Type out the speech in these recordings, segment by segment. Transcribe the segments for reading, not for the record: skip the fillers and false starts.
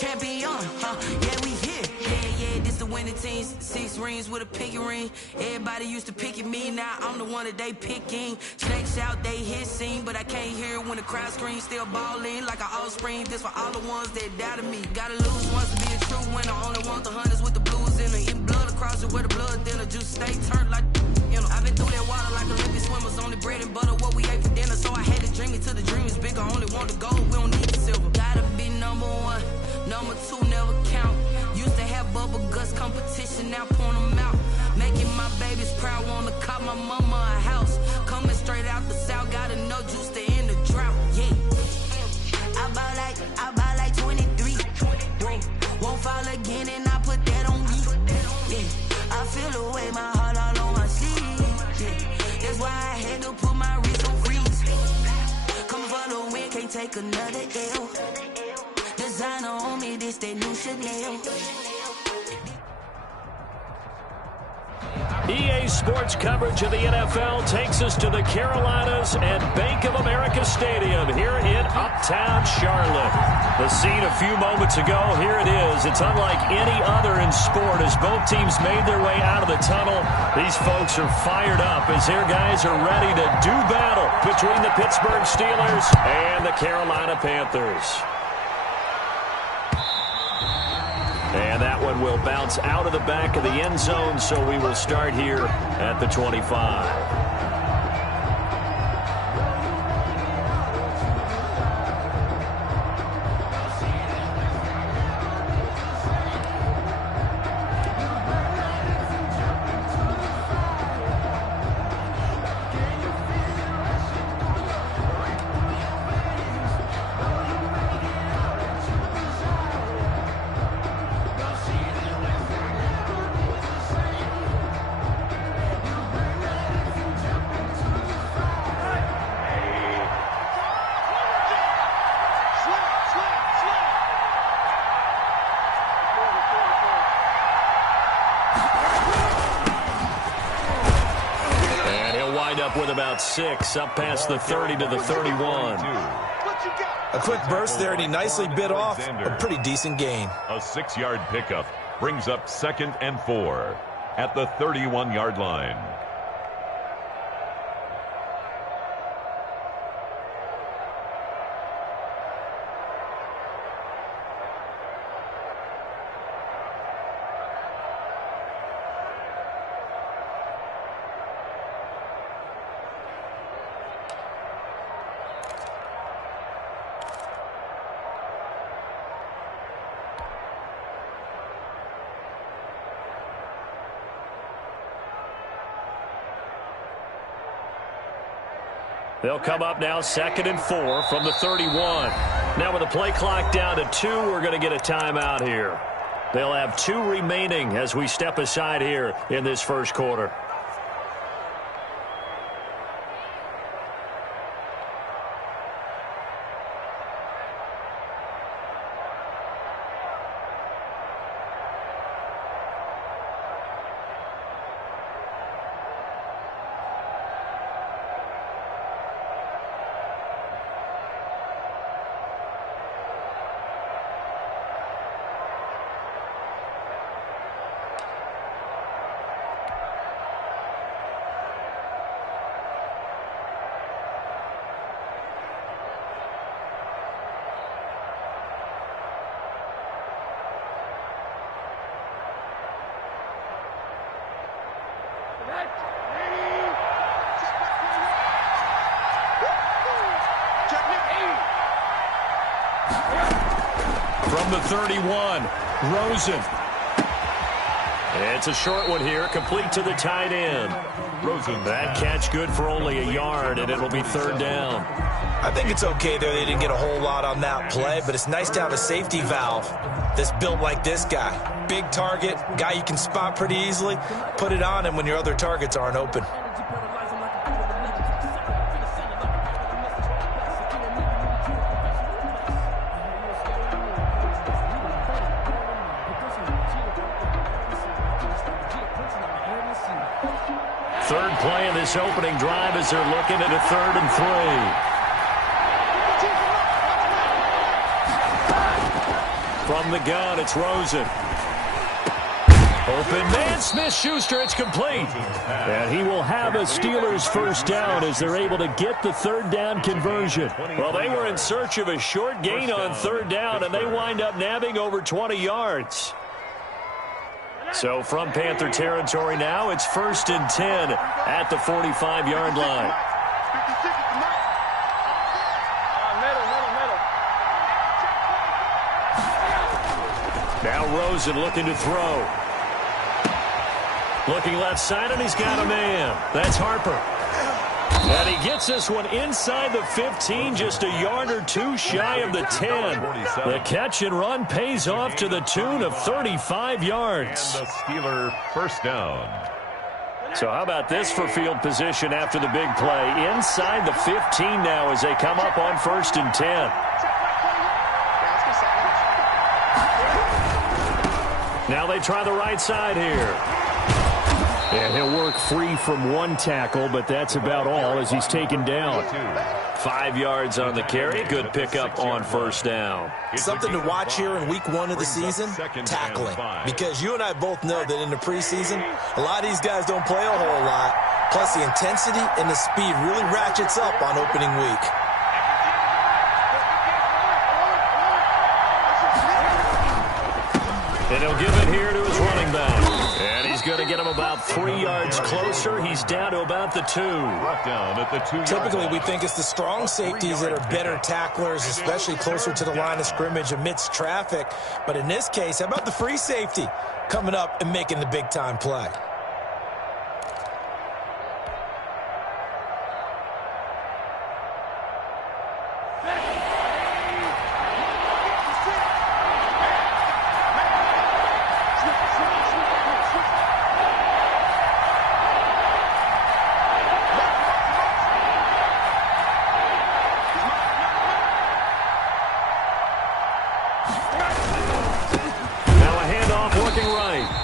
champion, yeah, we here. Yeah, this the winning teams. 6 rings with a pinky ring. Everybody used to pick at me, now I'm the one that they picking. Snakes out, they hissing, but I can't hear when the crowd screams. Still balling like an offspring. This for all the ones that doubted me. Gotta lose once to be a true winner. Only want the hunters with the blues in it. In blood across it where the blood thinner. Juice stay turned like, you know. I've been through that water like Olympic swimmers. Only bread and butter, what we ate for dinner. So I had to dream it till the dream is bigger. Only want the gold, we don't need the silver. Gotta be number 1, number 2 never count. Used to have bubble guts competition, now point them out. Making my babies proud, wanna cop my mama a house. Coming straight out the south, got enough juice to end the drought. Yeah, I buy like 23. Whoa, won't fall again, and I put that on me. Yeah, I feel the way, my heart all on my sleeve. Yeah, that's why I had to put my wrist on freeze. Coming for the win, can't take another L. Designer on me, this that new Chanel. EA Sports coverage of the NFL takes us to the Carolinas and Bank of America Stadium here in Uptown Charlotte. The scene a few moments ago, here it is. It's unlike any other in sport as both teams made their way out of the tunnel. These folks are fired up as their guys are ready to do battle between the Pittsburgh Steelers and the Carolina Panthers. And that one will bounce out of the back of the end zone, so we will start here at the 25. With about 6 up past the 30 to the 31. A quick burst there, and he nicely bit off a pretty decent gain. A 6-yard pickup brings up 2nd and 4 at the 31-yard line. They'll come up now 2nd and 4 from the 31. Now with the play clock down to 2, we're going to get a timeout here. They'll have 2 remaining as we step aside here in this first quarter. From the 31, Rosen. It's a short one here, complete to the tight end. Rosen. That catch good for only a yard, and it'll be 3rd down. I think it's okay there. They didn't get a whole lot on that play, but it's nice to have a safety valve that's built like this guy. Big target, guy you can spot pretty easily. Put it on him when your other targets aren't open. Third play of this opening drive as they're looking at a 3rd and 3. From the gun, it's Rosen. Open man, Smith-Schuster, it's complete. And he will have a Steelers first down as they're able to get the third down conversion. Well, they were in search of a short gain on third down, and they wind up nabbing over 20 yards. So from Panther territory now, it's 1st and 10 at the 45-yard line. Now Rosen looking to throw. Looking left side, and he's got a man. That's Harper. And he gets this one inside the 15, just a yard or two shy of the 10. The catch and run pays off to the tune of 35 yards. And the Steeler first down. So how about this for field position after the big play? Inside the 15 now as they come up on 1st and 10. Now they try the right side here. And he'll work free from one tackle, but that's about all as he's taken down. 5 yards on the carry. Good pickup on first down. Something to watch here in week 1 of the season, tackling. Because you and I both know that in the preseason, a lot of these guys don't play a whole lot. Plus the intensity and the speed really ratchets up on opening week. And he'll give it here to his running back. And he's going to get him about 3 yards closer. He's down to about the 2. Brought down at the 2. Typically, we think it's the strong safeties that are better tacklers, especially closer to the line of scrimmage amidst traffic. But in this case, how about the free safety coming up and making the big-time play?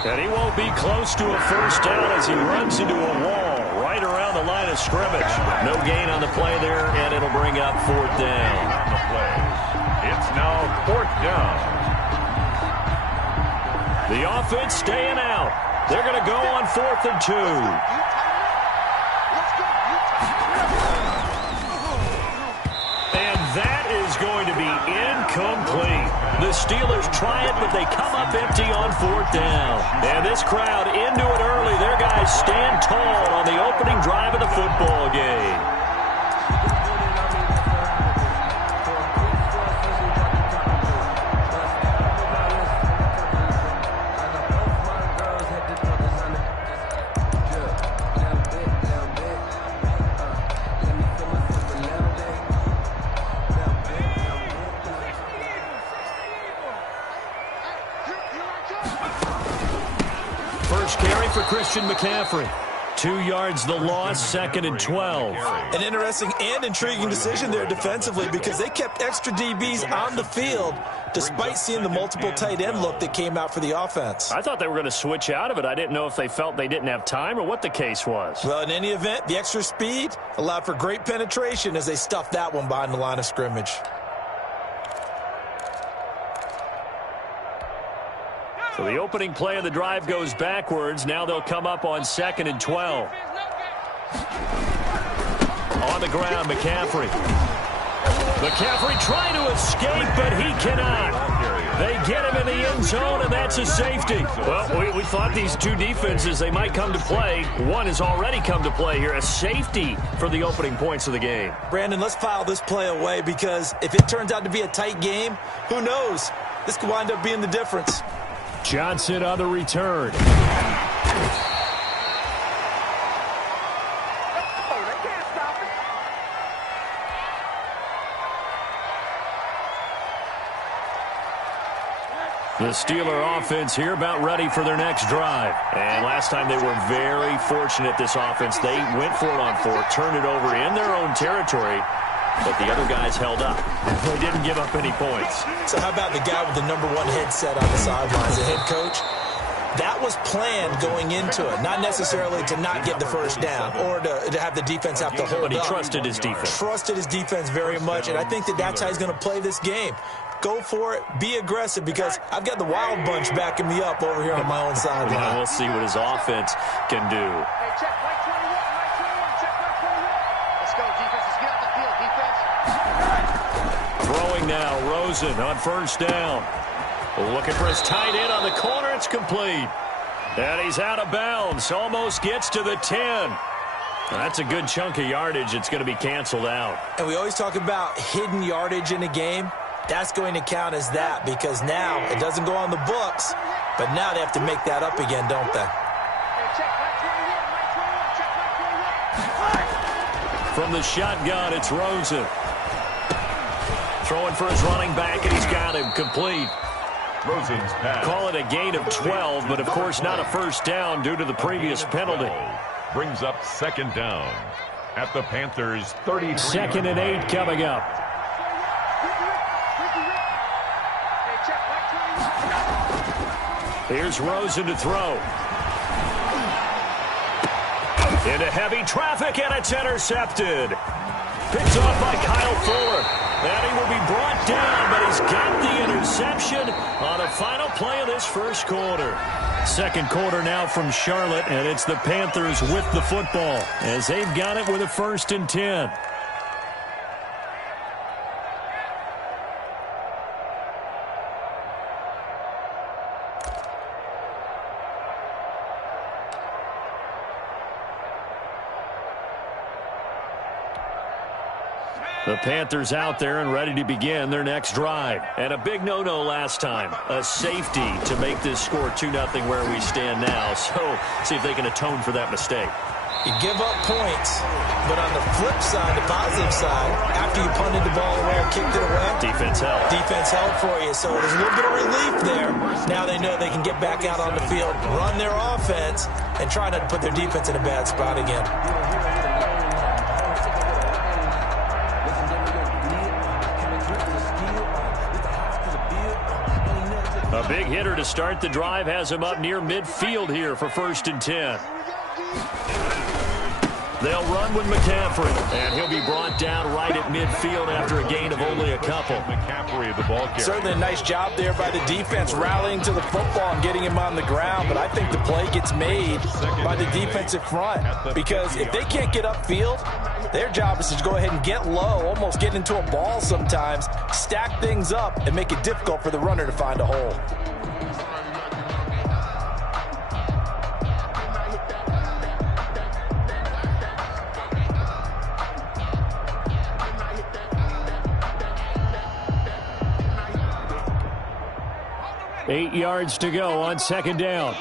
And he won't be close to a first down as he runs into a wall right around the line of scrimmage. No gain on the play there, and it'll bring up 4th down. On the play. It's now 4th down. The offense staying out. They're going to go on 4th and 2. And that is going to be incomplete. The Steelers try it, but they come up empty on 4th down. And this crowd into it early. Their guys stand tall on the opening drive of the football game. Christian McCaffrey. 2 yards the loss, 2nd and 12. An interesting and intriguing decision there defensively because they kept extra DBs on the field despite seeing the multiple tight end look that came out for the offense. I thought they were going to switch out of it. I didn't know if they felt they didn't have time or what the case was. Well, in any event, the extra speed allowed for great penetration as they stuffed that one behind the line of scrimmage. So the opening play of the drive goes backwards. Now they'll come up on 2nd and 12. On the ground, McCaffrey. McCaffrey trying to escape, but he cannot. They get him in the end zone, and that's a safety. Well, we thought these two defenses, they might come to play. One has already come to play here, a safety for the opening points of the game. Brandon, let's file this play away because if it turns out to be a tight game, who knows? This could wind up being the difference. Johnson on the return. The Steeler offense here about ready for their next drive. And last time they were very fortunate, this offense. They went for it on 4, turned it over in their own territory, but the other guys held up. They didn't give up any points. So how about the guy with the #1 headset on the sidelines, the head coach? that was planned going into it, not necessarily to not get the first down or to have the defense have to hold up. But he trusted his defense. Trusted his defense very much, and I think that's how he's going to play this game. Go for it. Be aggressive, because I've got the Wild Bunch backing me up over here on my own sideline. Yeah, we'll see what his offense can do. Hey, check, Mike 21, Mike 21, check Mike 21. Let's go, defense. Let's get off the field, defense. Throwing now, Rosen on first down. Looking for his tight end on the corner. It's complete. And he's out of bounds. Almost gets to the 10. That's a good chunk of yardage. It's going to be canceled out. And we always talk about hidden yardage in a game. That's going to count as that, because now it doesn't go on the books, but now they have to make that up again, don't they? From the shotgun, it's Rosen. Throwing for his running back, and he's got him complete. Rosen's pass. Call it a gain of 12, but of course not a first down due to the previous penalty. Brings up second down at the Panthers' 33. 2nd and 8 coming up. Here's Rosen to throw. Into heavy traffic, and it's intercepted. Picked off by Kyle Fuller. And he will be brought down, but he's got the interception on the final play of this first quarter. Second quarter now from Charlotte, and it's the Panthers with the football as they've got it with a 1st and 10. The Panthers out there and ready to begin their next drive. And a big no-no last time. A safety to make this score 2-0 where we stand now. So see if they can atone for that mistake. You give up points, but on the flip side, the positive side, after you punted the ball away or kicked it away, defense helped. Defense helped for you. So there's a little bit of relief there. Now they know they can get back out on the field, run their offense, and try not to put their defense in a bad spot again. A big hitter to start the drive has him up near midfield here for 1st and 10. They'll run with McCaffrey, and he'll be brought down right at midfield after a gain of only a couple. McCaffrey, the ball carrier. Certainly a nice job there by the defense rallying to the football and getting him on the ground, but I think the play gets made by the defensive front, because if they can't get upfield, their job is to go ahead and get low, almost get into a ball sometimes, stack things up, and make it difficult for the runner to find a hole. Eight yards to go on 2nd down.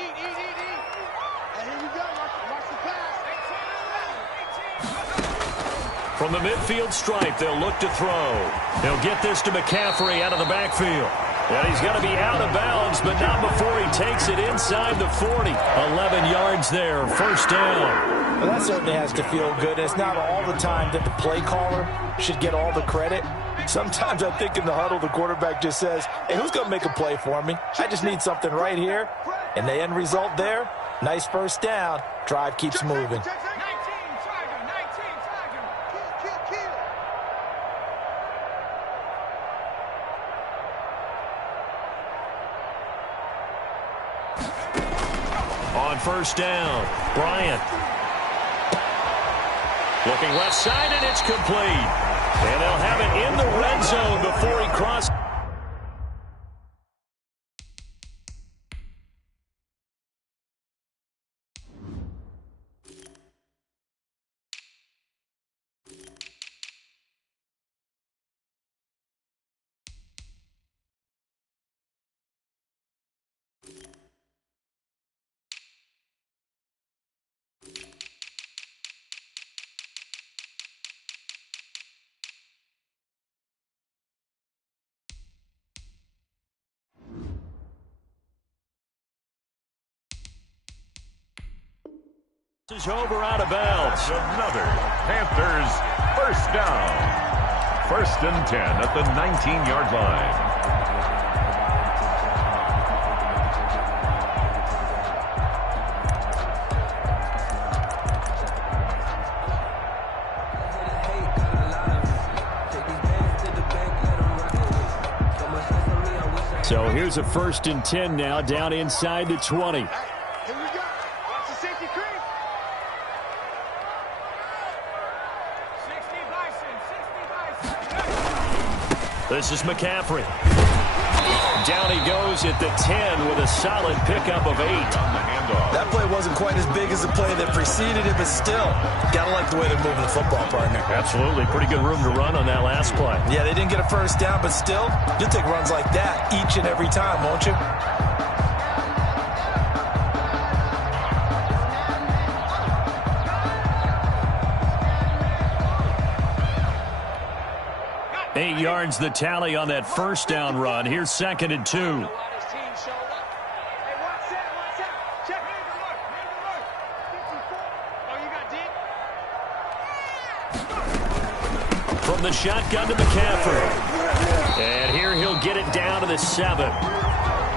From the midfield stripe, they'll look to throw. They'll get this to McCaffrey out of the backfield. And he's going to be out of bounds, but not before he takes it inside the 40. 11 yards there, 1st down. Well, that certainly has to feel good. It's not all the time that the play caller should get all the credit. Sometimes I think in the huddle, the quarterback just says, hey, who's going to make a play for me? I just need something right here. And the end result there, nice 1st down. Drive keeps moving. On 1st down, Bryant. Looking left side, and it's complete. And they'll have it in the red zone before he crosses. Is over out of bounds. Another Panthers 1st down. 1st and 10 at the 19-yard line. So here's a 1st and 10 now, down inside the 20. Here we go. Watch the safety creep. 60 Bison. This is McCaffrey. Down he goes at the 10 with a solid pickup of 8. That play wasn't quite as big as the play that preceded it, but still, got to like the way they're moving the football, partner. Absolutely. Pretty good room to run on that last play. Yeah, they didn't get a first down, but still, you'll take runs like that each and every time, won't you? Eight yards the tally on that first down run. Here's 2nd and 2. From the shotgun to McCaffrey. And here he'll get it down to the 7.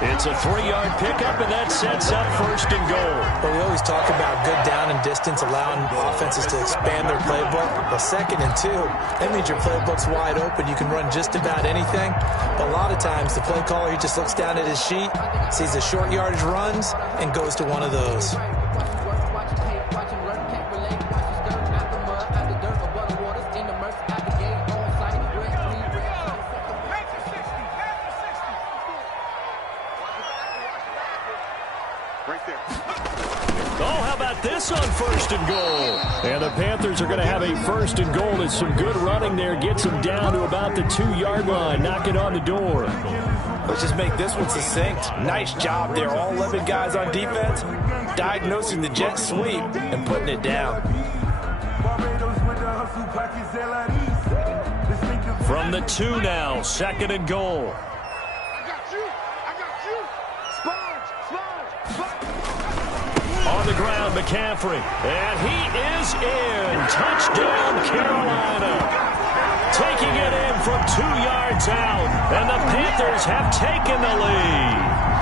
It's a 3-yard pickup, and that sets up 1st and goal. Well, we always talk about good down and distance, allowing offenses to expand their playbook. Well, 2nd and 2, that means your playbook's wide open. You can run just about anything. But a lot of times, the play caller, he just looks down at his sheet, sees the short yardage runs, and goes to one of those. This on 1st and goal. And the Panthers are going to have a 1st and goal. As some good running there gets them down to about the 2-yard line, knocking on the door. Let's just make this one succinct. Nice job there. All 11 guys on defense diagnosing the jet sweep and putting it down. From the 2 now, 2nd and goal. On the ground, McCaffrey. And he is in. Touchdown, Carolina. Taking it in from 2 yards out. And the Panthers have taken the lead.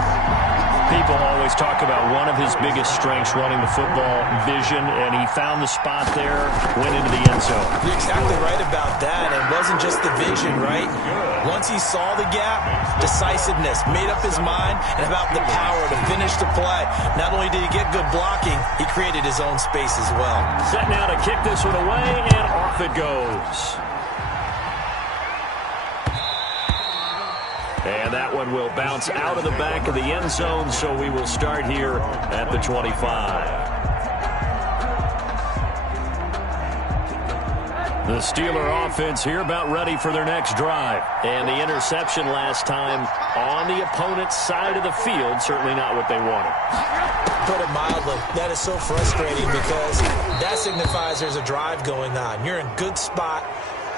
People always talk about one of his biggest strengths running the football, vision, and he found the spot there, went into the end zone. You're exactly right about that. It wasn't just the vision, right? Once he saw the gap, decisiveness, made up his mind, and about the power to finish the play. Not only did he get good blocking, he created his own space as well. Set now to kick this one away, and off it goes. And that one will bounce out of the back of the end zone, so we will start here at the 25. The Steeler offense here about ready for their next drive. And the interception last time on the opponent's side of the field, certainly not what they wanted. Put it mildly, that is so frustrating because that signifies there's a drive going on. You're in good spot.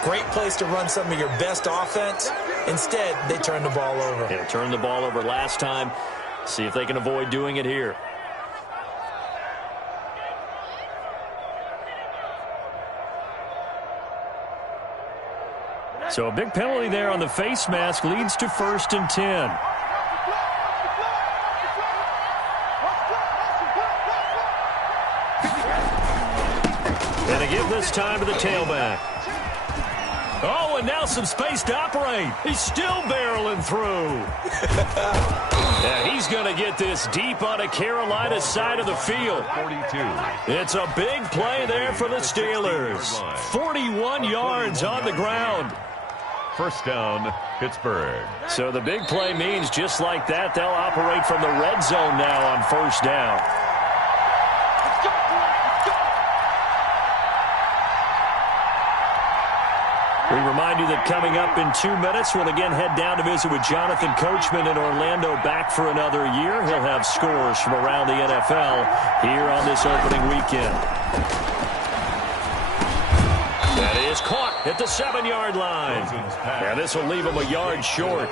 Great place to run some of your best offense. Instead, they turn the ball over. They turned the ball over last time. See if they can avoid doing it here. So a big penalty there on the face mask leads to 1st and 10. And a give this time to the tailback. Oh, and now some space to operate. He's still barreling through. Yeah, he's going to get this deep on a Carolina side of the field. 42. It's a big play there for the Steelers. 41 yards on the ground. 1st down, Pittsburgh. So the big play means just like that, they'll operate from the red zone now on 1st down. We remind you that coming up in 2 minutes, we'll again head down to visit with Jonathan Coachman in Orlando, back for another year. He'll have scores from around the NFL here on this opening weekend. That is caught at the 7-yard line. And this will leave him a yard short.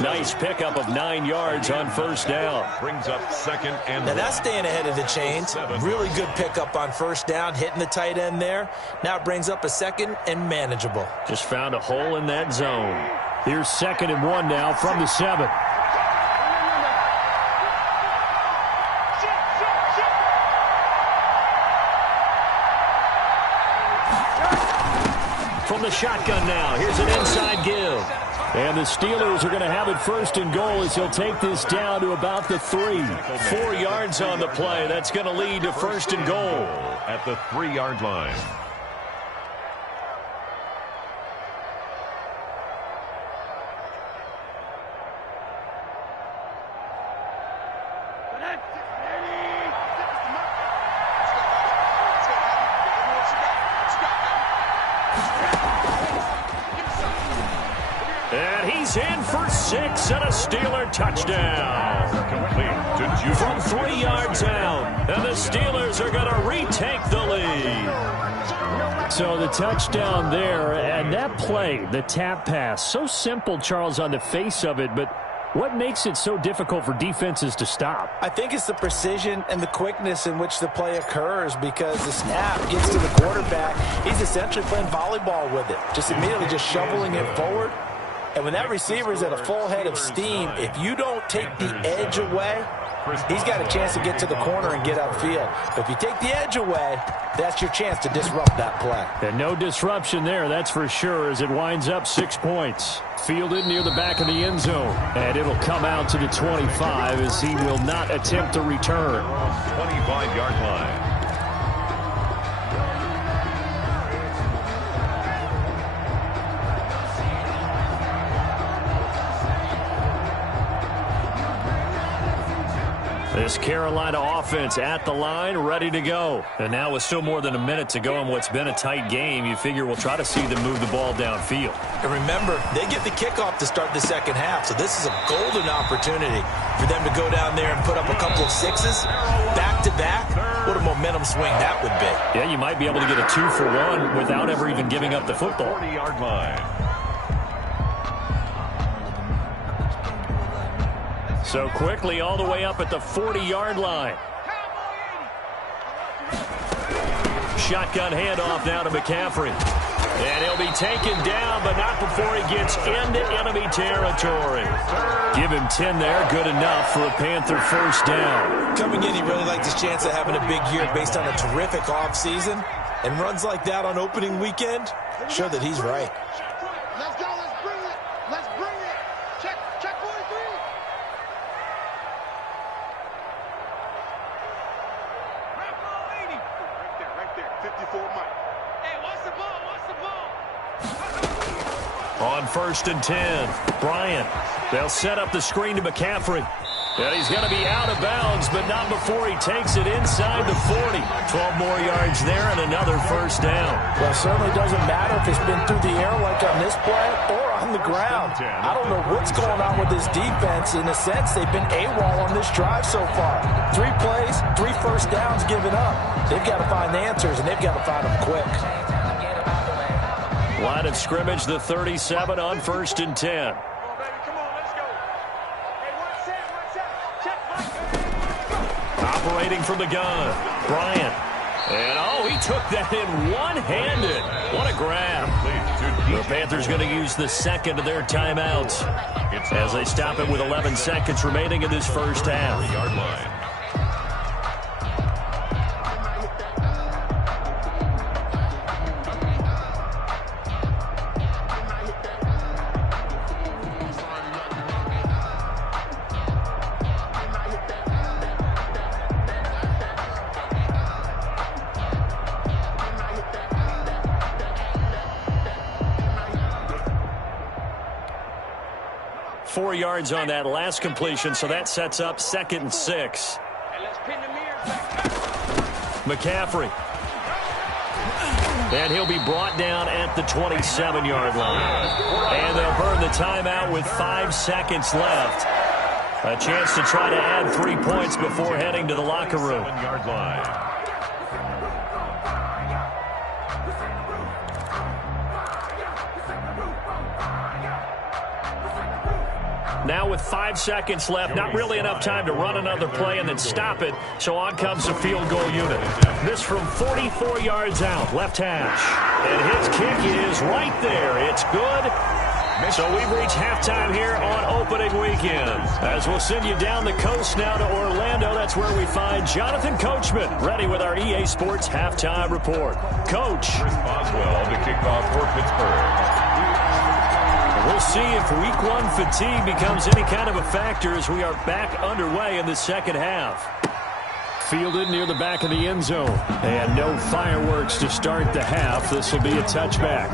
Nice pickup of 9 yards on 1st down. Brings up 2nd and now that's staying ahead of the chains. Really good pickup on 1st down, hitting the tight end there. Now it brings up a 2nd and manageable. Just found a hole in that zone. Here's 2nd and 1 now from the 7. From the shotgun now, here's an inside give. And the Steelers are going to have it first and goal as he'll take this down to about the 3. 4 yards on the play. That's going to lead to first and goal at the 3-yard line. And he's in for 6 and a Steeler touchdown. From 3 yards out. And the Steelers are going to retake the lead. So the touchdown there, and that play, the tap pass, so simple, Charles, on the face of it, but what makes it so difficult for defenses to stop? I think it's the precision and the quickness in which the play occurs, because the snap gets to the quarterback. He's essentially playing volleyball with it, just immediately just shoveling it forward. And when that receiver is at a full head of steam, if you don't take the edge away, he's got a chance to get to the corner and get upfield. But if you take the edge away, that's your chance to disrupt that play. And no disruption there, that's for sure, as it winds up 6 points. Fielded near the back of the end zone. And it'll come out to the 25 as he will not attempt to return. 25-yard line. This Carolina offense at the line, ready to go. And now with still more than a minute to go in what's been a tight game, you figure we'll try to see them move the ball downfield. And remember, they get the kickoff to start the second half, so this is a golden opportunity for them to go down there and put up a couple of 6s back-to-back. What a momentum swing that would be. Yeah, you might be able to get a 2-for-1 without ever even giving up the football. 40-yard line. So quickly all the way up at the 40-yard line. Shotgun handoff now to McCaffrey. And he'll be taken down, but not before he gets into enemy territory. Give him 10 there. Good enough for a Panther first down. Coming in, he really liked his chance of having a big year based on a terrific offseason. And runs like that on opening weekend show that he's right. Let's go. Let's bring it. Let's bring it. Check 43. Right there. 54 Mike. Hey, what's the ball? On first and 10, Bryant. They'll set up the screen to McCaffrey. And he's going to be out of bounds, but not before he takes it inside the 40. 12 more yards there and another first down. Well, it certainly doesn't matter if it's been through the air like on this play or on the ground. I don't know what's going on with this defense. In a sense, they've been AWOL on this drive so far. 3 plays, 3 first downs given up. They've got to find the answers, and they've got to find them quick. Line of scrimmage, the 37 on first and 10. Operating from the gun, Bryant. And, oh, he took that in one-handed. What a grab. The Panthers going to use the second of their timeouts as they stop it with 11 seconds remaining in this first half. 3-yard line. Four yards on that last completion, so that sets up 2nd and 6. McCaffrey. And he'll be brought down at the 27-yard line. And they'll burn the timeout with 5 seconds left. A chance to try to add 3 points before heading to the locker room. 7-yard line. Now with 5 seconds left, not really enough time to run another play and then stop it. So on comes the field goal unit. This from 44 yards out, left hash. And his kick is right there. It's good. So we've reached halftime here on opening weekend. As we'll send you down the coast now to Orlando. That's where we find Jonathan Coachman, ready with our EA Sports halftime report. Coach. Chris Boswell to kick off for Pittsburgh. We'll see if week one fatigue becomes any kind of a factor as we are back underway in the second half. Fielded near the back of the end zone. And no fireworks to start the half. This will be a touchback.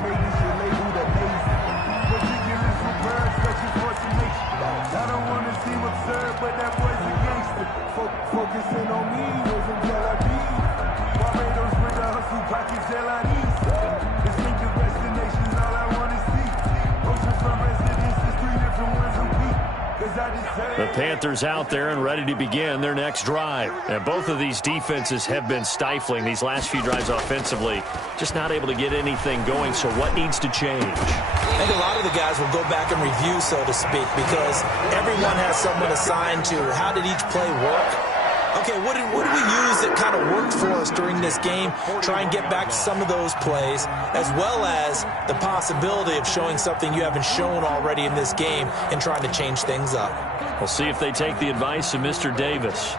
The Panthers out there and ready to begin their next drive. And both of these defenses have been stifling these last few drives offensively. Just not able to get anything going, so what needs to change? I think a lot of the guys will go back and review, so to speak, because everyone has someone assigned to how did each play work. Okay, what did we use that kind of worked for us during this game? Try and get back to some of those plays, as well as the possibility of showing something you haven't shown already in this game and trying to change things up. We'll see if they take the advice of Mr. Davis.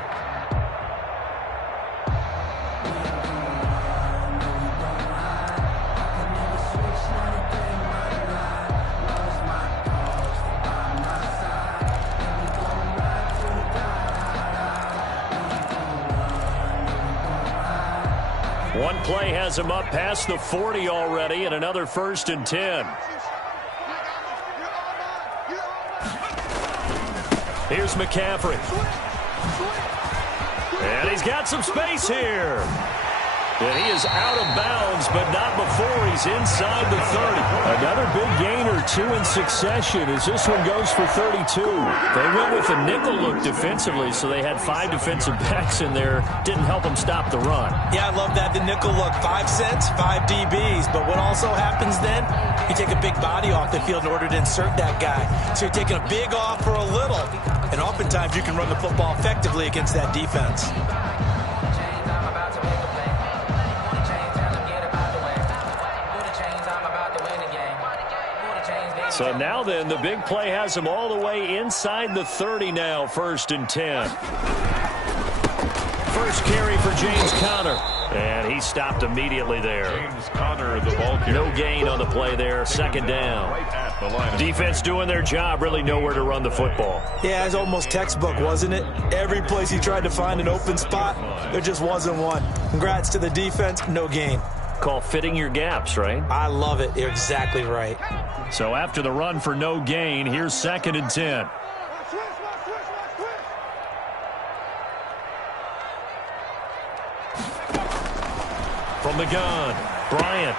One play has him up past the 40 already, and another 1st and 10. Here's McCaffrey. And he's got some space here. And he is out of bounds, but not before he's inside the 30. Another big gain or two in succession as this one goes for 32. They went with a nickel look defensively, so they had 5 defensive backs in there. Didn't help them stop the run. Yeah, I love that, the nickel look. 5 cents, 5 DBs. But what also happens then, you take a big body off the field in order to insert that guy. So you're taking a big off for a little. And oftentimes you can run the football effectively against that defense. So now then, the big play has him all the way inside the 30 now, 1st and 10. First carry for James Conner. And he stopped immediately there. James Conner, the ball carrier. No gain on the play there, 2nd down. Right at the line. Defense doing their job, really nowhere to run the football. Yeah, it's almost textbook, wasn't it? Every place he tried to find an open spot, there just wasn't one. Congrats to the defense, no gain. Call fitting your gaps, right? I love it. You're exactly right. So after the run for no gain, here's 2nd and 10. From the gun, Bryant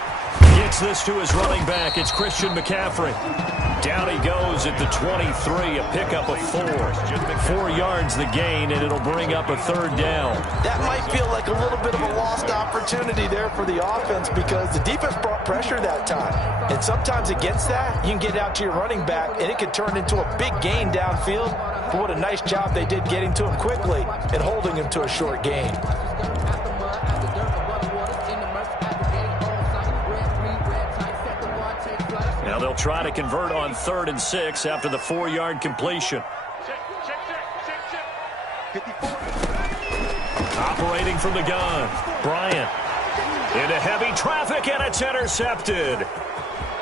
gets this to his running back. It's Christian McCaffrey. Down he goes at the 23, a pickup of 4. 4 yards the gain, and it'll bring up a 3rd down. That might feel like a little bit of a lost opportunity there for the offense because the defense brought pressure that time. And sometimes against that, you can get out to your running back, and it could turn into a big gain downfield. But what a nice job they did getting to him quickly and holding him to a short gain. Now they'll try to convert on 3rd and 6 after the 4-yard completion. Operating from the gun, Bryant into heavy traffic, and it's intercepted.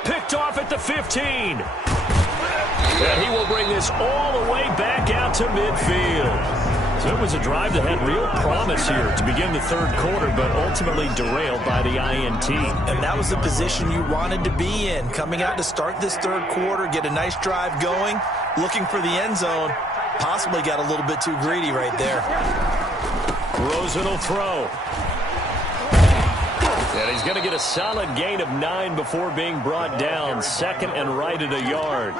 Picked off at the 15. And he will bring this all the way back out to midfield. So it was a drive that had real promise here to begin the 3rd quarter, but ultimately derailed by the INT. And that was the position you wanted to be in. Coming out to start this 3rd quarter, get a nice drive going, looking for the end zone. Possibly got a little bit too greedy right there. Rosen will throw. And he's going to get a solid gain of 9 before being brought down. 2nd and right at a yard.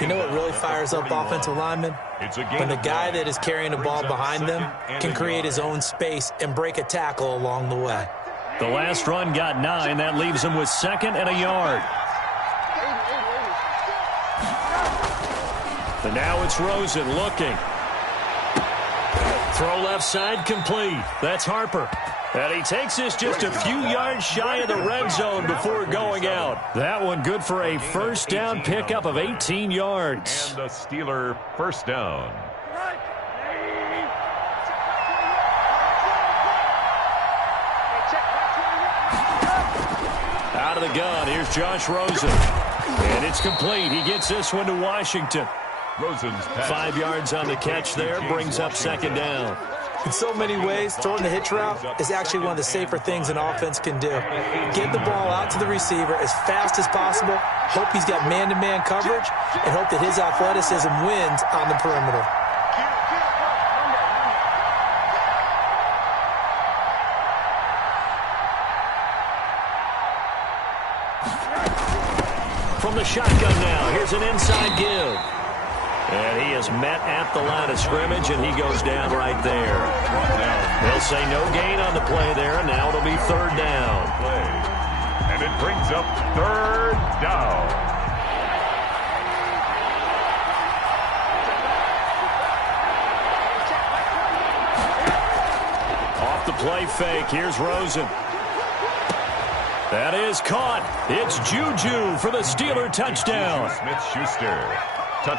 You know what really fires up offensive linemen? When the guy that is carrying the ball behind them can create his own space and break a tackle along the way. The last run got 9. That leaves him with 2nd and a yard. And now it's Rosen looking. Throw left side complete. That's Harper. And he takes this just a few yards shy of the red zone before going out. That one good for a 1st down pickup of 18 yards. And the Steeler 1st down. Out of the gun, here's Josh Rosen. And it's complete. He gets this one to Washington. Rosen's pass. 5 yards on the catch there, brings up second down. In so many ways, throwing the hitch route is actually one of the safer things an offense can do. Get the ball out to the receiver as fast as possible, hope he's got man-to-man coverage, and hope that his athleticism wins on the perimeter. From the shotgun now, here's an inside give. And he is met at the line of scrimmage, and he goes down right there. They'll say no gain on the play there, and now it'll be third down. And it brings up third down. Off the play fake, here's Rosen. That is caught. It's Juju for the Steeler touchdown. Smith-Schuster.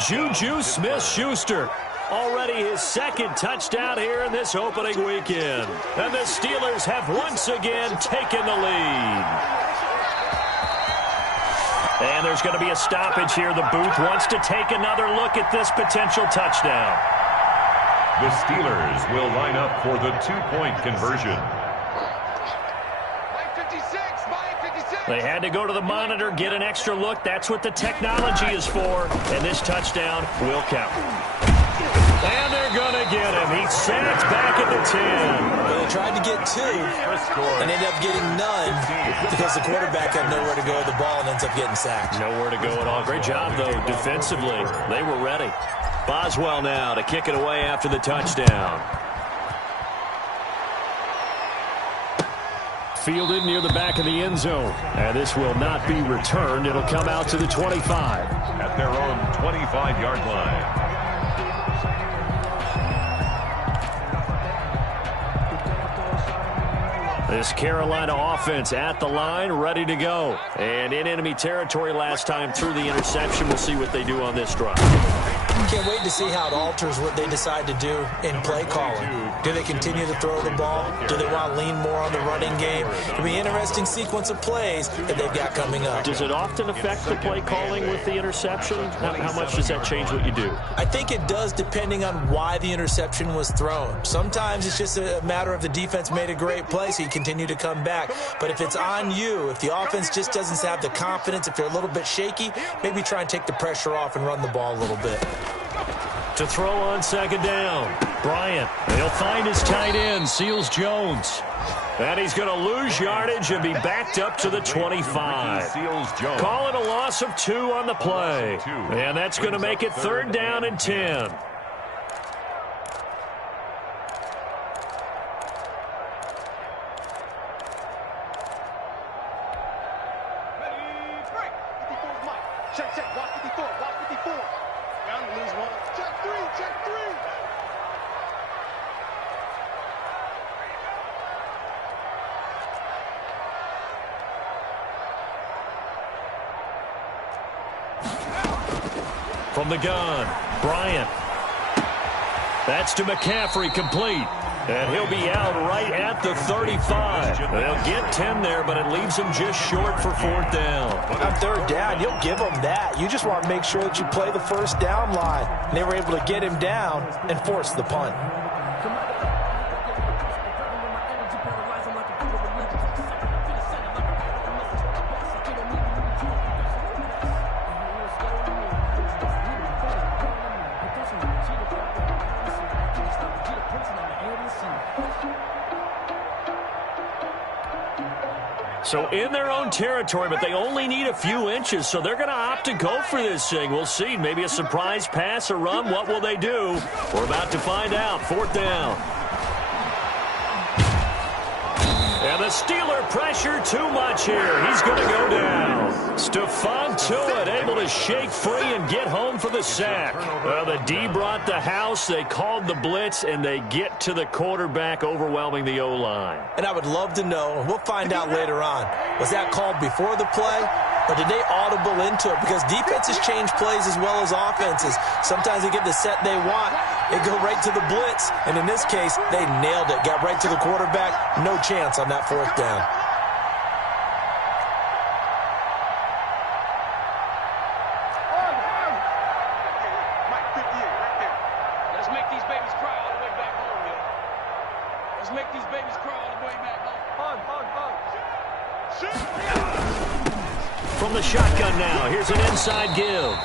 Juju Smith-Schuster. Already his second touchdown here in this opening weekend. And the Steelers have once again taken the lead. And there's going to be a stoppage here. The booth wants to take another look at this potential touchdown. The Steelers will line up for the two-point conversion. They had to go to the monitor, get an extra look. That's what the technology is for. And this touchdown will count. And they're going to get him. He sags back at the 10. Well, they tried to get two and ended up getting none because the quarterback had nowhere to go with the ball and ends up getting sacked. Nowhere to go at all. Great job, though, defensively. They were ready. Boswell now to kick it away after the touchdown. Fielded near the back of the end zone. And this will not be returned. It'll come out to the 25. At their own 25-yard line. This Carolina offense at the line, ready to go. And in enemy territory last time through the interception. We'll see what they do on this drive. Can't wait to see how it alters what they decide to do in play calling. Do they continue to throw the ball? Do they want to lean more on the running game? It'll be an interesting sequence of plays that they've got coming up. Does it often affect the play calling with the interception? How much does that change what you do? I think it does, depending on why the interception was thrown. Sometimes it's just a matter of the defense made a great play, so you continue to come back. But if it's on you, if the offense just doesn't have the confidence, if they're a little bit shaky, maybe try and take the pressure off and run the ball a little bit. To throw on second down, Bryant. He'll find his tight end, Seals Jones. And he's going to lose yardage and be backed up to the 25. Call it a loss of 2 on the play. And that's going to make it third down and 10. Check, block 54, block 54. Down to lose one. Check 3, check 3. From the gun, Bryant. That's to McCaffrey, complete. And he'll be out right at the 35. They'll get 10 there, but it leaves him just short for fourth down. On third down, you'll give them that. You just want to make sure that you play the first down line. And they were able to get him down and force the punt. So in their own territory, but they only need a few inches, so they're going to opt to go for this thing. We'll see. Maybe a surprise pass, a run. What will they do? We're about to find out. Fourth down. And the Steeler pressure too much here. He's going to go down. Stephon Tuitt able to shake free and get home for the sack. Well, the D brought the house. They called the blitz, and they get to the quarterback, overwhelming the O-line. And I would love to know, and we'll find out later on, was that called before the play, or did they audible into it? Because defenses change plays as well as offenses. Sometimes they get the set they want. They go right to the blitz, and in this case, they nailed it. Got right to the quarterback. No chance on that fourth down. Let's make these babies cry all the way back home, yo. Let's make these babies cry all the way back home. From the shotgun now, here's an inside give.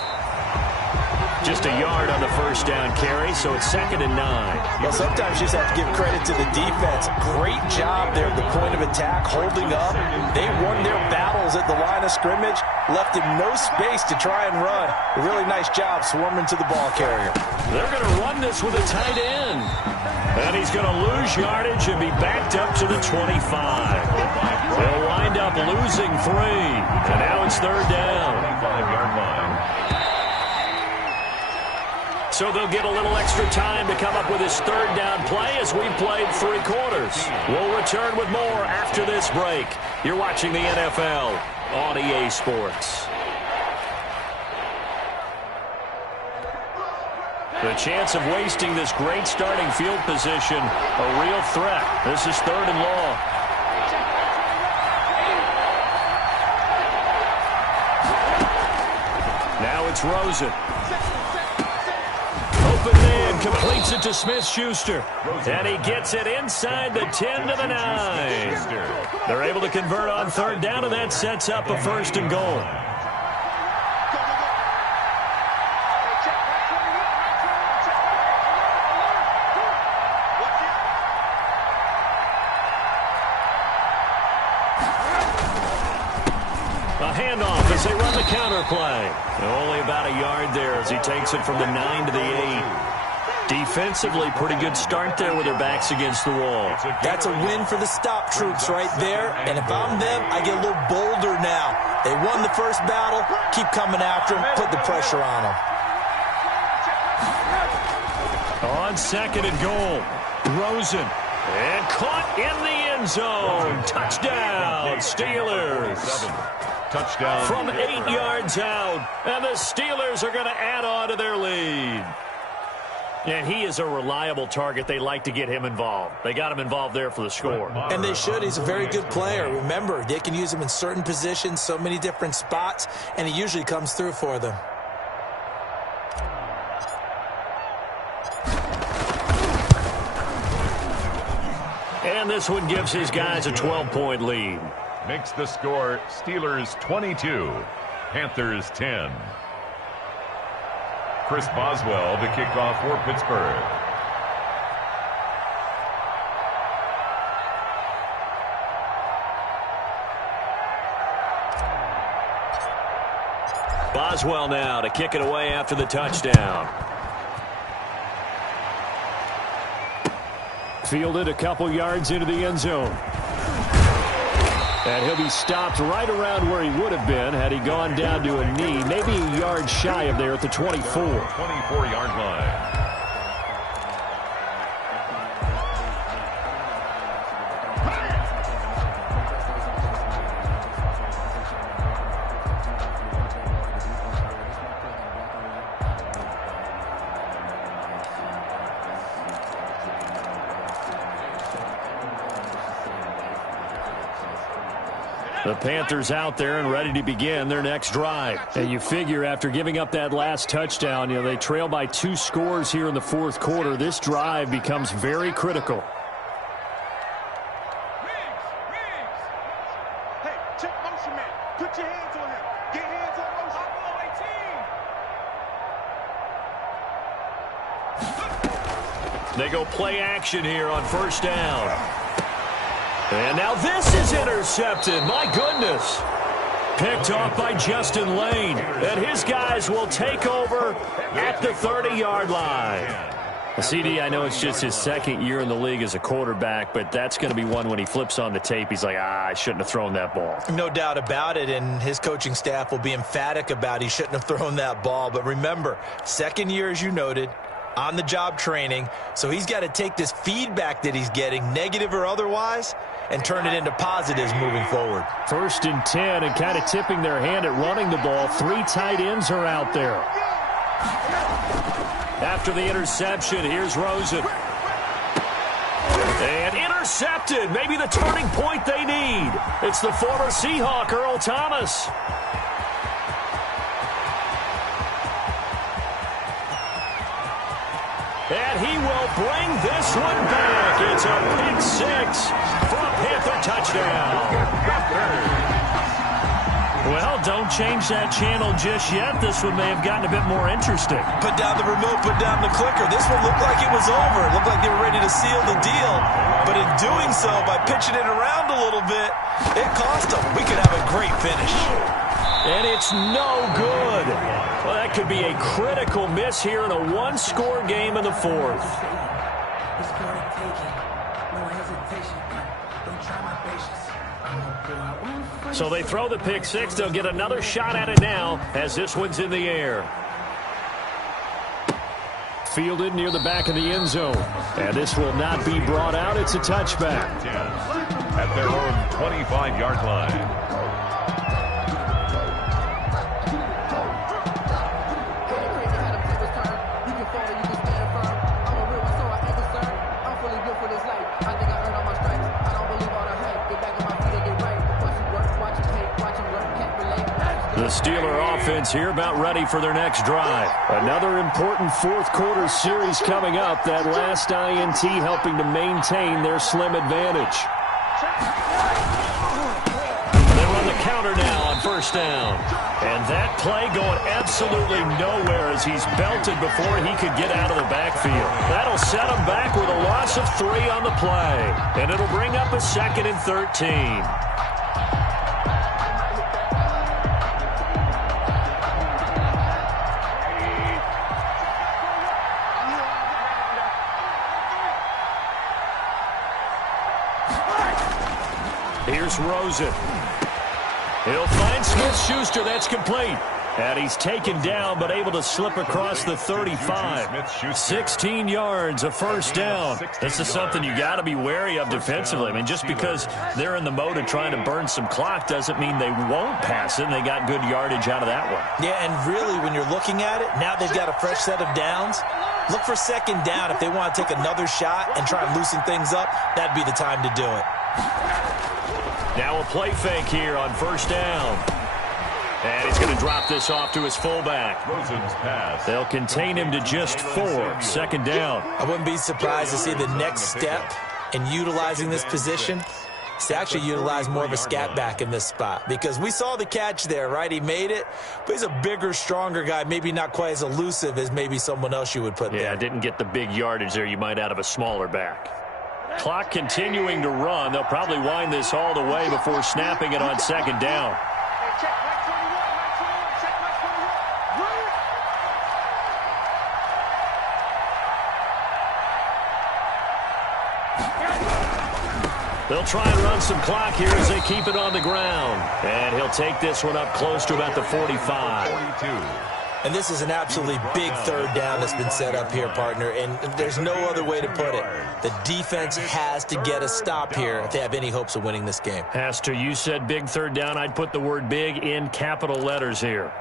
Just a yard on the first down carry, so it's 2nd and 9. Well, sometimes you just have to give credit to the defense. Great job there at the point of attack, holding up. They won their battles at the line of scrimmage, left him no space to try and run. A really nice job swarming to the ball carrier. They're going to run this with a tight end. And he's going to lose yardage and be backed up to the 25. They'll wind up losing 3. And now it's 3rd down. 25-yard line. So they'll get a little extra time to come up with his 3rd down play as we've played 3 quarters. We'll return with more after this break. You're watching the NFL on EA Sports. The chance of wasting this great starting field position, a real threat. This is 3rd and long. Now it's Rosen. Open man, completes it to Smith-Schuster. And he gets it inside the 10 to the 9. They're able to convert on 3rd down, and that sets up a 1st and goal. A handoff as they run the counter play. Only about a yard there as he takes it from the 9 to the 8. Defensively, pretty good start there with their backs against the wall. That's a win for the stop troops right there. And if I'm them, I get a little bolder now. They won the first battle. Keep coming after them. Put the pressure on them. On 2nd and goal, Rosen. And caught in the end zone. Touchdown, Steelers. Touchdown. From 8 yards out. And the Steelers are going to add on to their lead. And he is a reliable target. They like to get him involved. They got him involved there for the score. And they should. He's a very good player. Remember, they can use him in certain positions, so many different spots, and he usually comes through for them. And this one gives his guys a 12-point lead. Makes the score Steelers 22, Panthers 10. Chris Boswell to kick off for Pittsburgh. Boswell now to kick it away after the touchdown. Fielded a couple yards into the end zone. And he'll be stopped right around where he would have been had he gone down to a knee, maybe a yard shy of there at the 24. 24-yard line. The Panthers out there and ready to begin their next drive. And you figure after giving up that last touchdown, they trail by 2 scores here in the 4th quarter. This drive becomes very critical. Hey, check motion man. Put your hands on him. Get hands on motion. They go play action here on 1st down. And now this is intercepted. My goodness. Picked off by Justin Lane. And his guys will take over at the 30-yard line. CD, I know it's just his 2nd year in the league as a quarterback, but that's going to be one when he flips on the tape. He's like, I shouldn't have thrown that ball. No doubt about it, and his coaching staff will be emphatic about he shouldn't have thrown that ball. But remember, 2nd year, as you noted, on-the-job training, so he's got to take this feedback that he's getting, negative or otherwise, and turn it into positives moving forward. 1st and 10, and kind of tipping their hand at running the ball. 3 tight ends are out there. After the interception, here's Rosen. And intercepted. Maybe the turning point they need. It's the former Seahawk, Earl Thomas. And he will bring this one back. It's a pick six for a Panther touchdown. Well, don't change that channel just yet. This one may have gotten a bit more interesting. Put down the remote, put down the clicker. This one looked like it was over. It looked like they were ready to seal the deal. But in doing so, by pitching it around a little bit, it cost them. We could have a great finish. And it's no good. Well, that could be a critical miss here in a one-score game in the fourth. So they throw the pick six. They'll get another shot at it now as this one's in the air. Fielded near the back of the end zone. And this will not be brought out. It's a touchback. At their own 25-yard line. The Steeler offense here about ready for their next drive. Another important fourth quarter series coming up. That last INT helping to maintain their slim advantage. They run the counter now on first down. And that play going absolutely nowhere as he's belted before he could get out of the backfield. That'll set him back with a loss of 3 on the play. And it'll bring up a 2nd and 13. Here's Rosen. He'll find Smith-Schuster. That's complete. And he's taken down but able to slip across the 35. 16 yards, a first down. This is something you got to be wary of defensively. I mean, just because they're in the mode of trying to burn some clock doesn't mean they won't pass it, and they got good yardage out of that one. Yeah, and really, when you're looking at it, now they've got a fresh set of downs. Look for second down. If they want to take another shot and try and loosen things up, that'd be the time to do it. Now a play fake here on first down. And he's going to drop this off to his fullback. Rosen's pass. They'll contain him to just 4. Second down. I wouldn't be surprised to see the next step in utilizing this position is to actually utilize more of a scat back in this spot. Because we saw the catch there, right? He made it, but he's a bigger, stronger guy, maybe not quite as elusive as maybe someone else you would put there. Yeah, didn't get the big yardage there you might out of a smaller back. Clock continuing to run. They'll probably wind this all the way before snapping it on second down. They'll try and run some clock here as they keep it on the ground. And he'll take this one up close to about the 45. 42. And this is an absolutely big third down that's been set up here, partner. And there's no other way to put it. The defense has to get a stop here if they have any hopes of winning this game. Has to. You said big third down. I'd put the word big in capital letters here.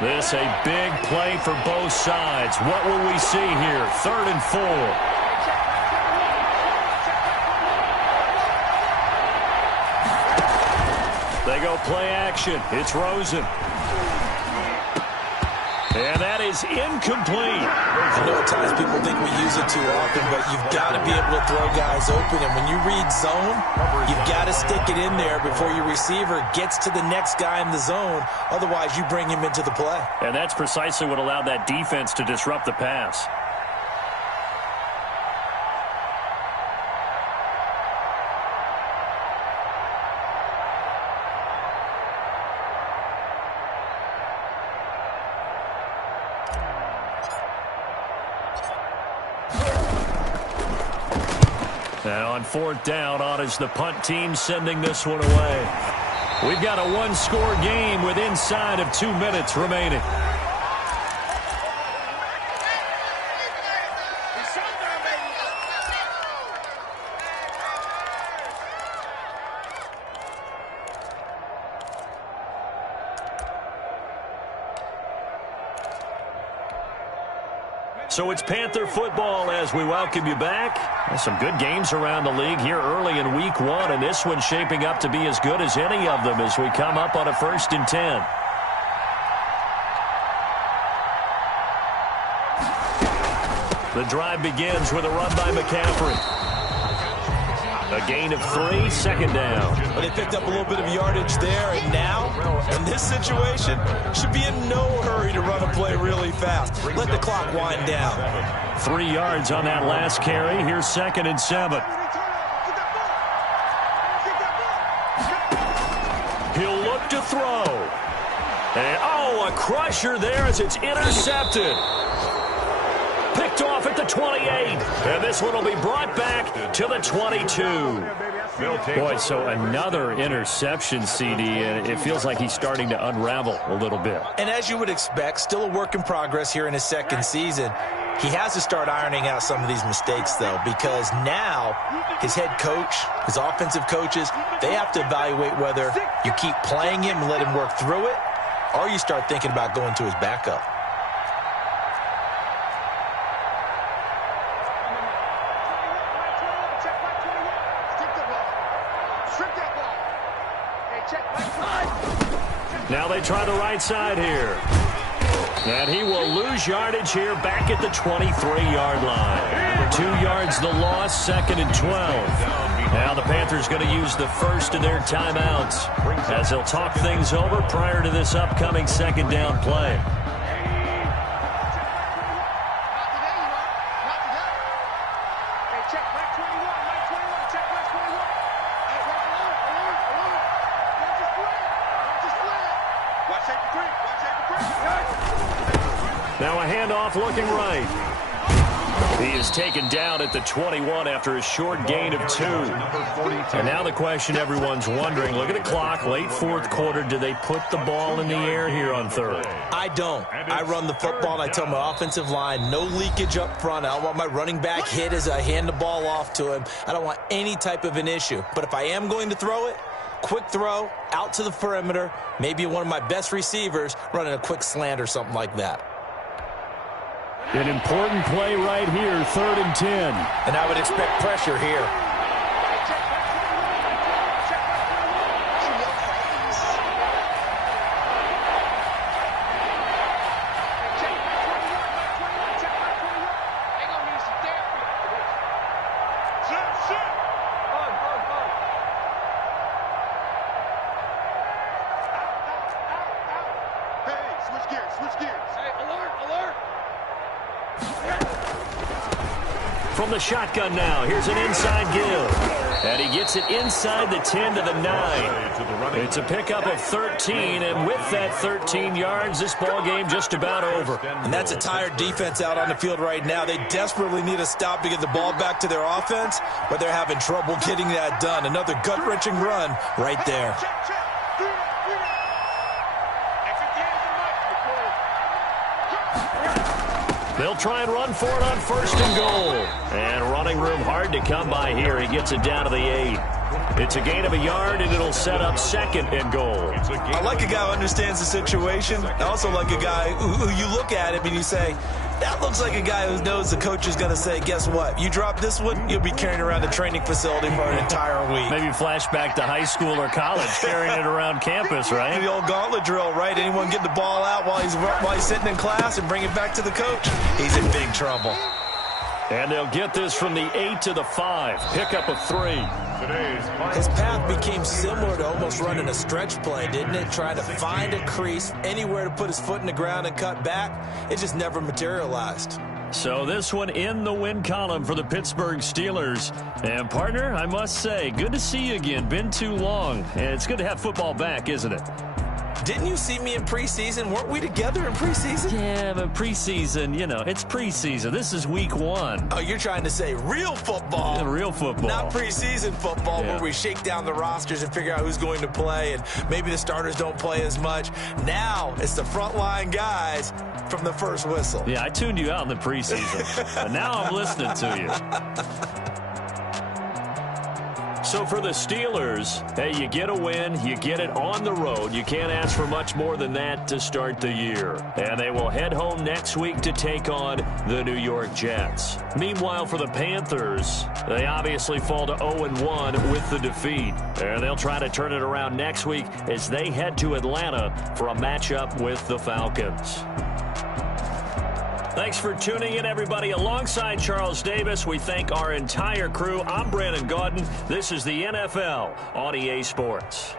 This a big play for both sides. What will we see here? 3rd and 4. They go play action. It's Rosen. And that is incomplete. I know at times people think we use it too often, but you've got to be able to throw guys open. And when you read zone, you've got to stick it in there before your receiver gets to the next guy in the zone. Otherwise, you bring him into the play. And that's precisely what allowed that defense to disrupt the pass. Now on 4th down, on is the punt team sending this one away. We've got a one-score game with inside of 2 minutes remaining. So it's Panther football as we welcome you back. There's some good games around the league here early in week 1, and this one's shaping up to be as good as any of them as we come up on a 1st and 10. The drive begins with a run by McCaffrey. A gain of 3, 2nd down. Well, they picked up a little bit of yardage there, and now, in this situation, should be in no hurry to run a play really fast. Let the clock wind down. 3 yards on that last carry. Here's 2nd and 7. He'll look to throw. And, a crusher there as it's intercepted. Picked off at the 28. And this one will be brought back to the 22. Boy, so another interception, CD, and it feels like he's starting to unravel a little bit. And as you would expect, still a work in progress here in his 2nd season. He has to start ironing out some of these mistakes, though, because now his head coach, his offensive coaches, they have to evaluate whether you keep playing him and let him work through it, or you start thinking about going to his backup. Now they try the right side here. And he will lose yardage here back at the 23-yard line. 2 yards the loss, 2nd and 12. Now the Panthers going to use the first of their timeouts as they'll talk things over prior to this upcoming 2nd down play. Now a handoff looking right. He is taken down at the 21 after a short gain of 2. And now the question everyone's wondering, look at the clock, late 4th quarter, do they put the ball in the air here on 3rd? I don't. I run the football and I tell my offensive line, no leakage up front. I don't want my running back hit as I hand the ball off to him. I don't want any type of an issue. But if I am going to throw it, quick throw, out to the perimeter, maybe one of my best receivers running a quick slant or something like that. An important play right here, 3rd and 10. And I would expect pressure here. From the shotgun now, here's an inside give. And he gets it inside the 10 to the 9. It's a pickup of 13, and with that 13 yards, this ball game just about over. And that's a tired defense out on the field right now. They desperately need a stop to get the ball back to their offense, but they're having trouble getting that done. Another gut-wrenching run right there. They'll try and run for it on 1st and goal. And running room hard to come by here. He gets it down to the 8. It's a gain of a yard, and it'll set up 2nd and goal. I like a guy who understands the situation. I also like a guy who you look at him and you say, that looks like a guy who knows the coach is going to say, guess what? You drop this one, you'll be carrying around the training facility for an entire week. Maybe flashback to high school or college, carrying it around campus, right? The old gauntlet drill, right? Anyone get the ball out while he's sitting in class and bring it back to the coach? He's in big trouble. And they'll get this from the 8 to the 5. Pickup of 3. His path became similar to almost running a stretch play, didn't it? Trying to find a crease, anywhere to put his foot in the ground and cut back. It just never materialized. So this one in the win column for the Pittsburgh Steelers. And, partner, I must say, good to see you again. Been too long. And it's good to have football back, isn't it? Didn't you see me in preseason? Weren't we together in preseason? Yeah, but preseason, you know, it's preseason. This is week 1. Oh, you're trying to say real football. Yeah, real football. Not preseason football where we shake down the rosters and figure out who's going to play, and maybe the starters don't play as much. Now it's the frontline guys from the first whistle. Yeah, I tuned you out in the preseason, but now I'm listening to you. So for the Steelers, hey, you get a win, you get it on the road. You can't ask for much more than that to start the year. And they will head home next week to take on the New York Jets. Meanwhile, for the Panthers, they obviously fall to 0-1 with the defeat. And they'll try to turn it around next week as they head to Atlanta for a matchup with the Falcons. Thanks for tuning in, everybody. Alongside Charles Davis, we thank our entire crew. I'm Brandon Gaudin. This is the NFL on EA Sports.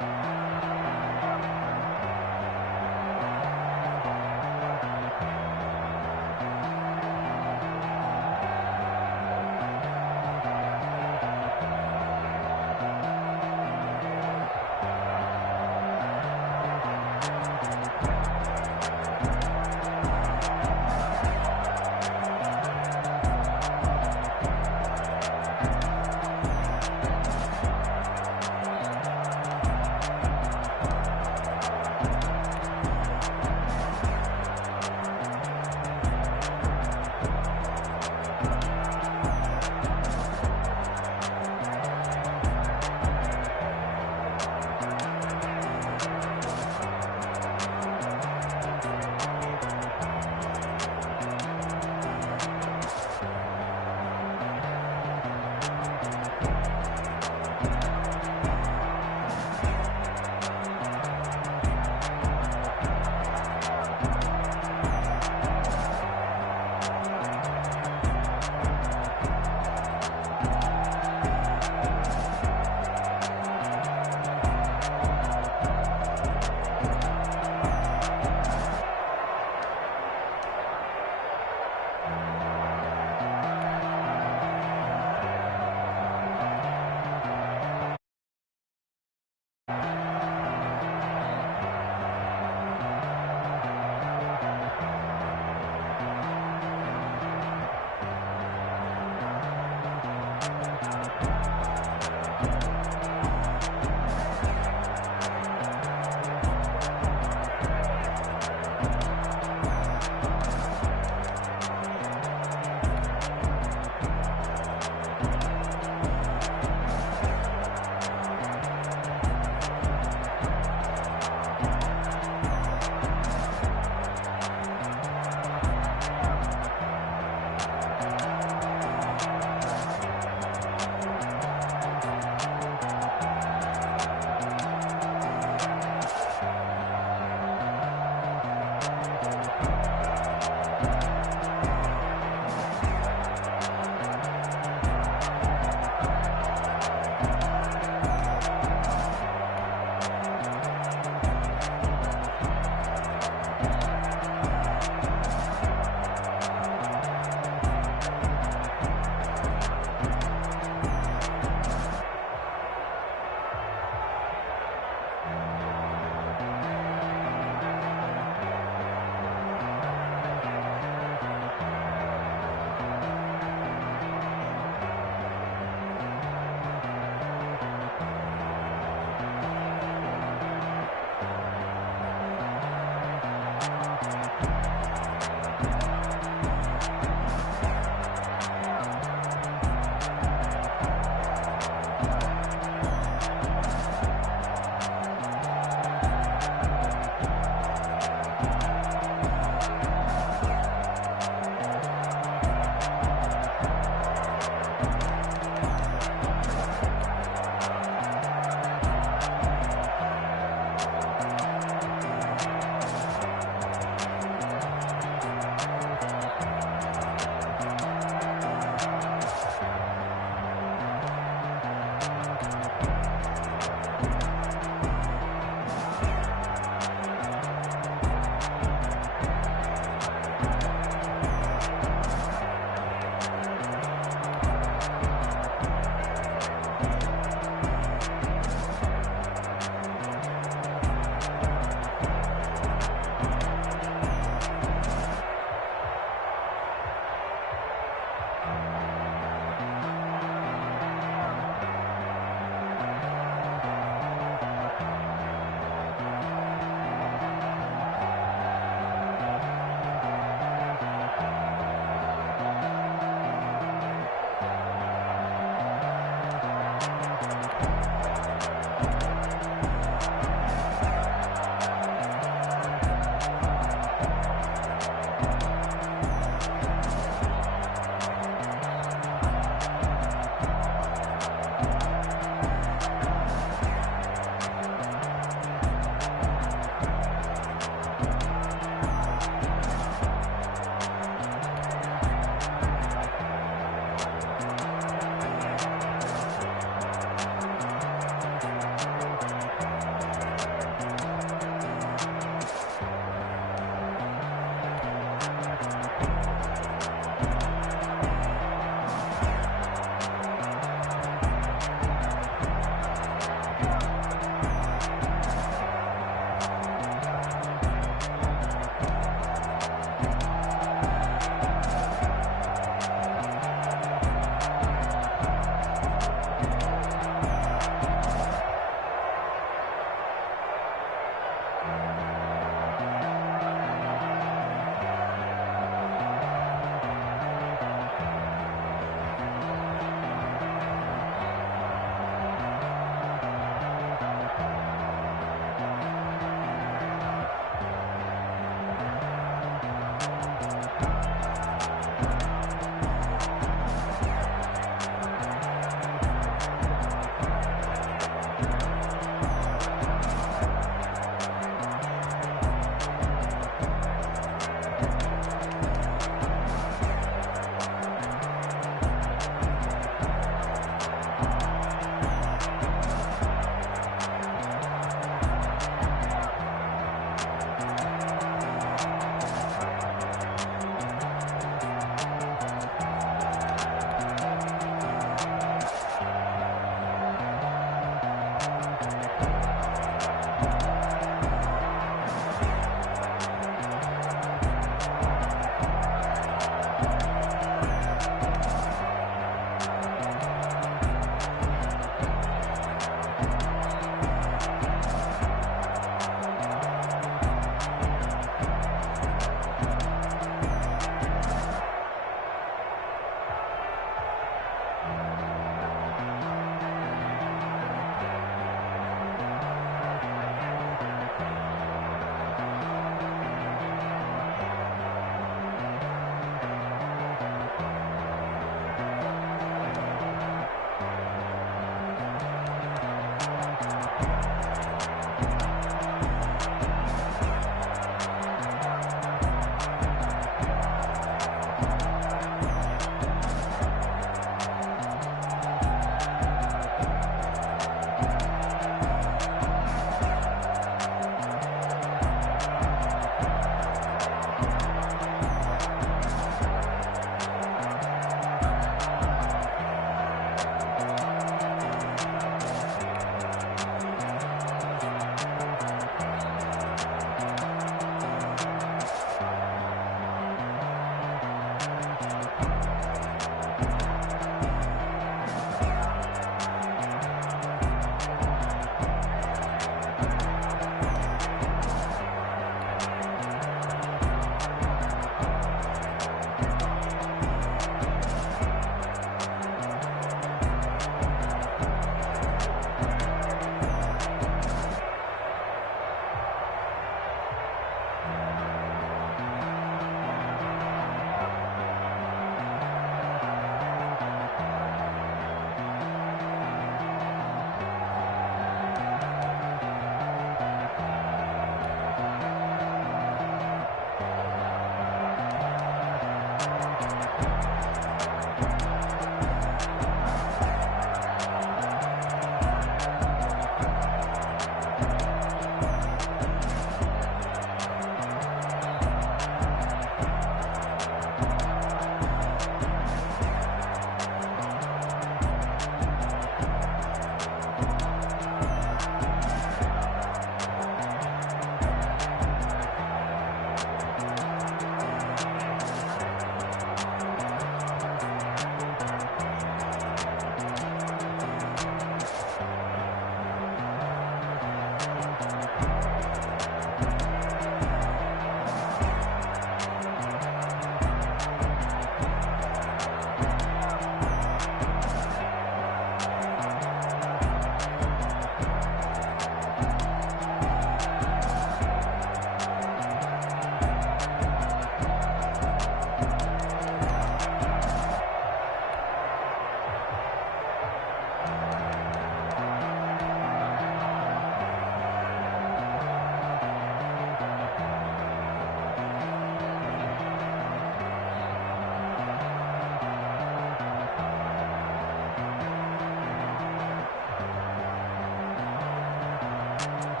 you.